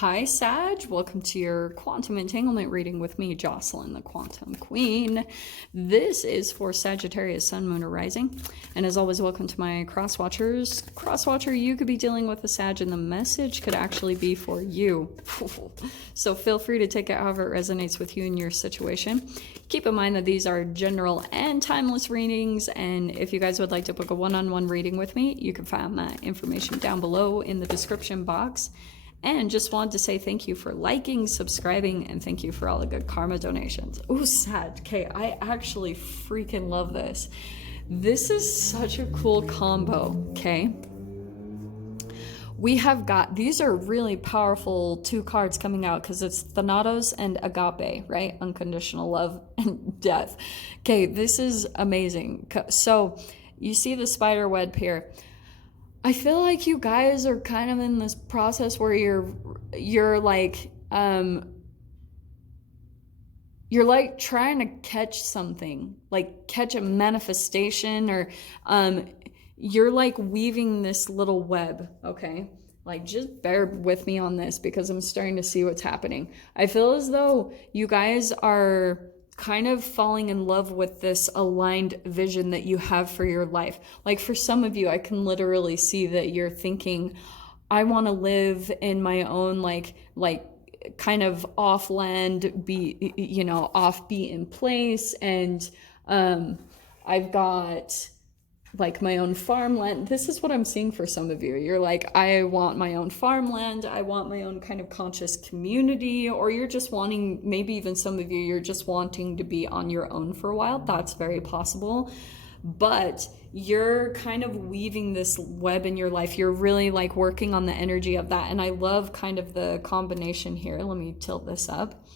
Hi, Sag. Welcome to your quantum entanglement reading with me, Jocelyn, the Quantum Queen. This is for Sagittarius, Sun, Moon, or Rising. And as always, welcome to my cross-watchers. Cross-watcher, you could be dealing with a Sag, and the message could actually be for you. So feel free to take it however it resonates with you in your situation. Keep in mind that these are general and timeless readings, and if you guys would like to book a one-on-one reading with me, you can find that information down below in the description box. And just wanted to say thank you for liking, subscribing, and thank you for all the good karma donations. Ooh, sad. Okay, I actually freaking love this. This is such a cool combo, okay? We have got, these are really powerful two cards coming out because it's Thanatos and Agape, right? Unconditional love and death. Okay, this is amazing. So you see the spider web here. I feel like you guys are kind of in this process where you're like trying to catch something, like catch a manifestation, or you're like weaving this little web, okay? Like, just bear with me on this because I'm starting to see what's happening. I feel as though you guys are kind of falling in love with this aligned vision that you have for your life. Like, for some of you, I can literally see that you're thinking, I want to live in my own like kind of off-land, off beaten place, and I've got like my own farmland. This is what I'm seeing for some of you. You're like, I want my own farmland. I want my own kind of conscious community. Or you're just wanting, maybe even some of you, you're just wanting to be on your own for a while. That's very possible. But you're kind of weaving this web in your life. You're really like working on the energy of that. And I love kind of the combination here. Let me tilt this up.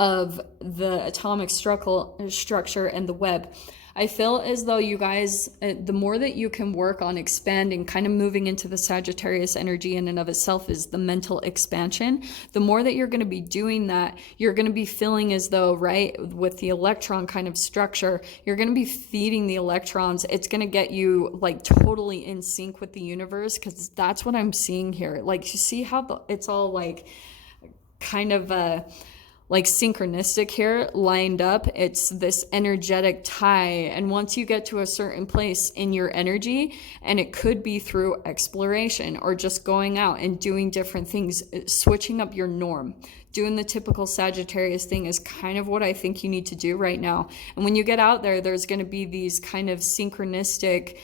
Of the atomic structure and the web. I feel as though you guys, the more that you can work on expanding, kind of moving into the Sagittarius energy in and of itself is the mental expansion. The more that you're going to be doing that, you're going to be feeling as though, right, with the electron kind of structure, you're going to be feeding the electrons. It's going to get you like totally in sync with the universe, because that's what I'm seeing here. Like, you see how it's all like kind of like synchronistic here, lined up. It's this energetic tie. And once you get to a certain place in your energy, and it could be through exploration or just going out and doing different things, switching up your norm, doing the typical Sagittarius thing is kind of what I think you need to do right now. And when you get out there, there's going to be these kind of synchronistic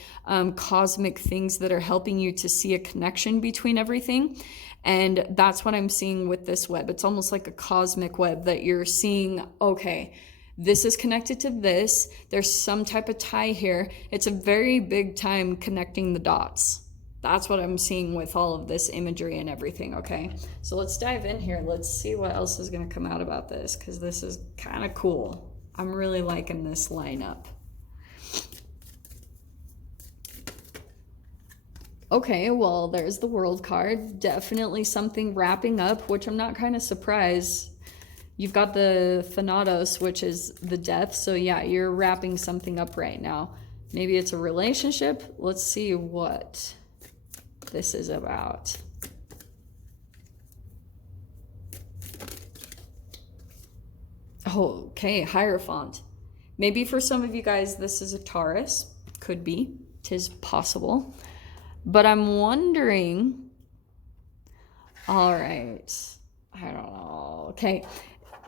cosmic things that are helping you to see a connection between everything. And that's what I'm seeing with this web. It's almost like a cosmic web that you're seeing, okay, this is connected to this. There's some type of tie here. It's a very big time connecting the dots. That's what I'm seeing with all of this imagery and everything, okay? So let's dive in here. Let's see what else is going to come out about this, because this is kind of cool. I'm really liking this lineup. Okay, well, there's the World card. Definitely something wrapping up, which I'm not kind of surprised. You've got the Thanatos, which is the death. So yeah, you're wrapping something up right now. Maybe it's a relationship. Let's see what this is about. Oh, okay, Hierophant. Maybe for some of you guys, this is a Taurus. Could be. 'Tis possible. But I'm wondering, all right, I don't know. Okay,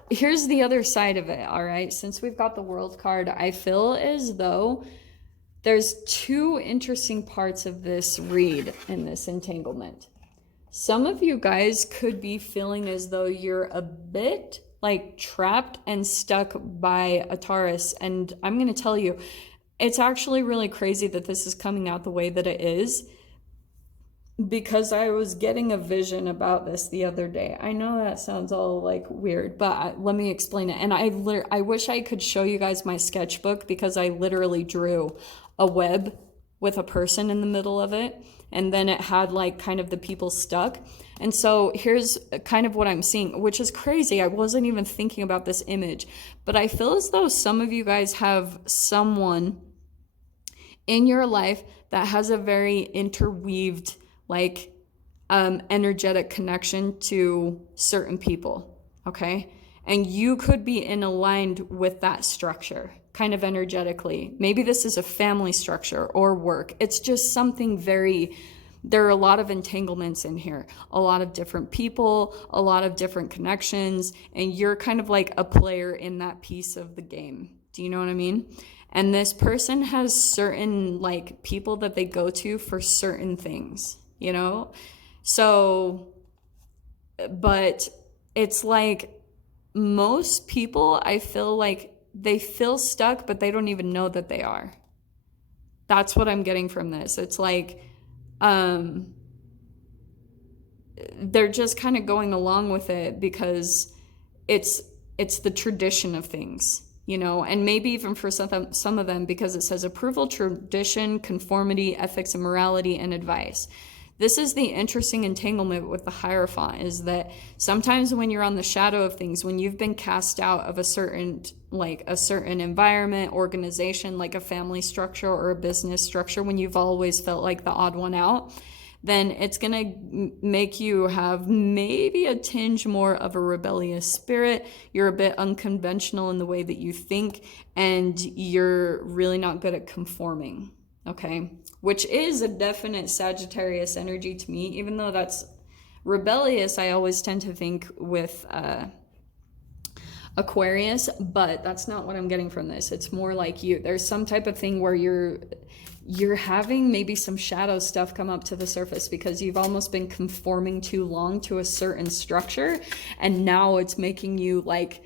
here's the other side of it, all right? Since we've got the World card, I feel as though there's two interesting parts of this read in this entanglement. Some of you guys could be feeling as though you're a bit like trapped and stuck by a Taurus. And I'm going to tell you, it's actually really crazy that this is coming out the way that it is, because I was getting a vision about this the other day. I know that sounds all like weird, but let me explain it. And I wish I could show you guys my sketchbook, because I literally drew a web with a person in the middle of it. And then it had like kind of the people stuck. And so here's kind of what I'm seeing, which is crazy. I wasn't even thinking about this image, but I feel as though some of you guys have someone in your life that has a very interweaved like energetic connection to certain people, okay? And you could be in aligned with that structure, kind of energetically. Maybe this is a family structure or work. It's just something very, there are a lot of entanglements in here, a lot of different people, a lot of different connections, and you're kind of like a player in that piece of the game. Do you know what I mean? And this person has certain like people that they go to for certain things, you know? So, but it's like most people, I feel like they feel stuck, but they don't even know that they are. That's what I'm getting from this. It's like, they're just kind of going along with it because it's the tradition of things, you know, and maybe even for some of them, because it says approval, tradition, conformity, ethics and morality, and advice. This is the interesting entanglement with the Hierophant, is that sometimes when you're on the shadow of things, when you've been cast out of a certain environment, organization, like a family structure or a business structure, when you've always felt like the odd one out, then it's going to make you have maybe a tinge more of a rebellious spirit. You're a bit unconventional in the way that you think, and you're really not good at conforming, okay? Which is a definite Sagittarius energy to me, even though that's rebellious. I always tend to think with Aquarius, but that's not what I'm getting from this. It's more like you. There's some type of thing where you're having maybe some shadow stuff come up to the surface because you've almost been conforming too long to a certain structure, and now it's making you like,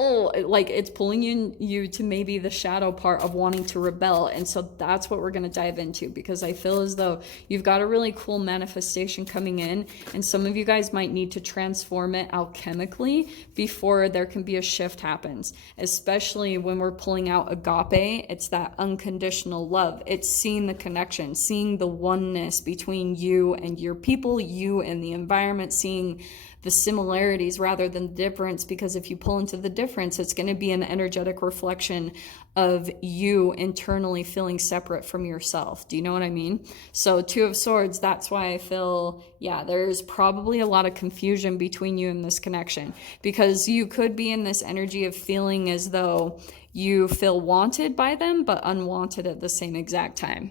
oh, like it's pulling you to maybe the shadow part of wanting to rebel. And so that's what we're going to dive into, because I feel as though you've got a really cool manifestation coming in, and some of you guys might need to transform it alchemically before there can be a shift happens, especially when we're pulling out agape. It's that unconditional love. It's seeing the connection, seeing the oneness between you and your people, you and the environment, seeing the similarities rather than the difference, because if you pull into the difference, it's going to be an energetic reflection of you internally feeling separate from yourself. Do you know what I mean? So Two of Swords, that's why I feel, yeah, there's probably a lot of confusion between you and this connection, because you could be in this energy of feeling as though you feel wanted by them, but unwanted at the same exact time.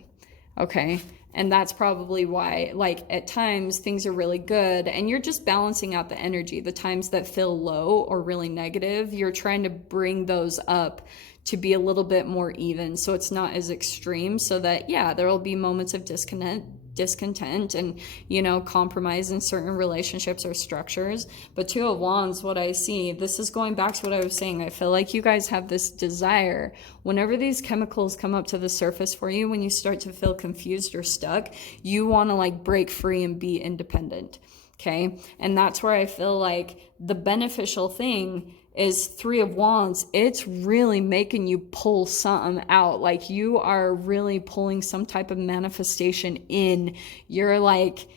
Okay. And that's probably why, like, at times things are really good and you're just balancing out the energy. The times that feel low or really negative, you're trying to bring those up to be a little bit more even, so it's not as extreme, so that, yeah, there will be moments of discontent and, you know, compromise in certain relationships or structures. But Two of Wands, what I see, this is going back to what I was saying. I feel like you guys have this desire, whenever these chemicals come up to the surface for you, when you start to feel confused or stuck, you want to like break free and be independent. Okay. And that's where I feel like the beneficial thing is Three of Wands. It's really making you pull something out. Like you are really pulling some type of manifestation in. You're like,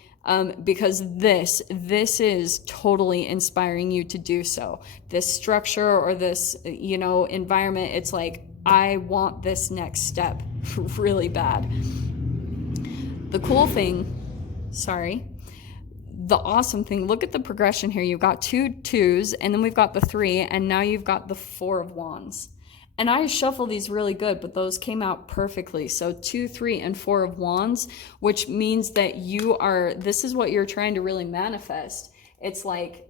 because this is totally inspiring you to do so. This structure or this, you know, environment, it's like, I want this next step really bad. The cool thing, the awesome thing, look at the progression here. You've got 2 2s, and then we've got the 3, and now you've got the 4 of Wands. And I shuffle these really good, but those came out perfectly. So 2, 3, and 4 of Wands, which means that this is what you're trying to really manifest. It's like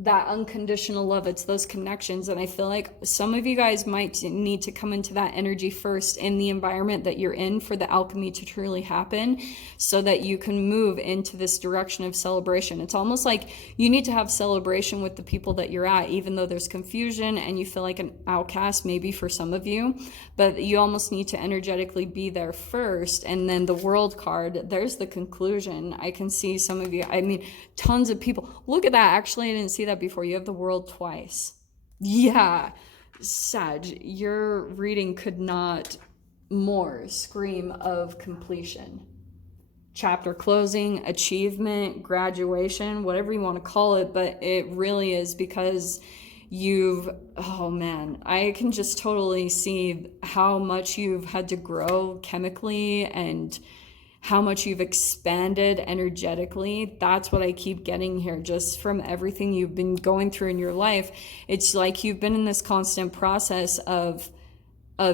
that unconditional love. It's those connections. And I feel like some of you guys might need to come into that energy first in the environment that you're in for the alchemy to truly happen, so that you can move into this direction of celebration. It's almost like you need to have celebration with the people that you're at, even though there's confusion and you feel like an outcast, maybe for some of you, but you almost need to energetically be there first. And then the World card, there's the conclusion. I can see some of you, I mean, tons of people. Look at that. Actually, I didn't see that before. You have the World twice. Yeah, Sag, your reading could not more scream of completion. Chapter closing, achievement, graduation, whatever you want to call it, but it really is, because oh man, I can just totally see how much you've had to grow chemically and how much you've expanded energetically. That's what I keep getting here, just from everything you've been going through in your life. It's like you've been in this constant process of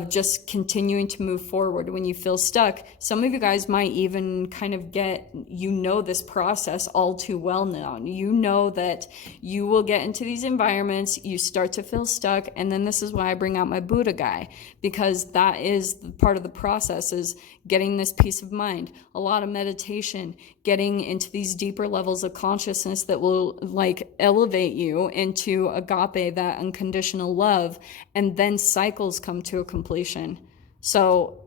just continuing to move forward. When you feel stuck, some of you guys might even kind of get, this process all too well now. You know that you will get into these environments, you start to feel stuck, and then this is why I bring out my Buddha guy, because that is part of the process, is getting this peace of mind, a lot of meditation, getting into these deeper levels of consciousness that will like elevate you into agape, that unconditional love, and then cycles come to a completion. So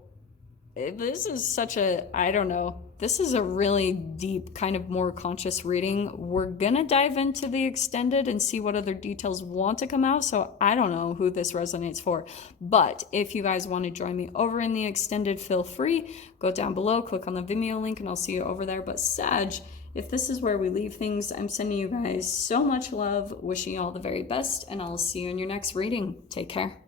this is such a, I don't know, this is a really deep, kind of more conscious reading. We're gonna dive into the extended and see what other details want to come out. So I don't know who this resonates for, but if you guys want to join me over in the extended, feel free. Go down below, click on the Vimeo link, and I'll see you over there. But Sag, if this is where we leave things, I'm sending you guys so much love, wishing you all the very best, and I'll see you in your next reading. Take care.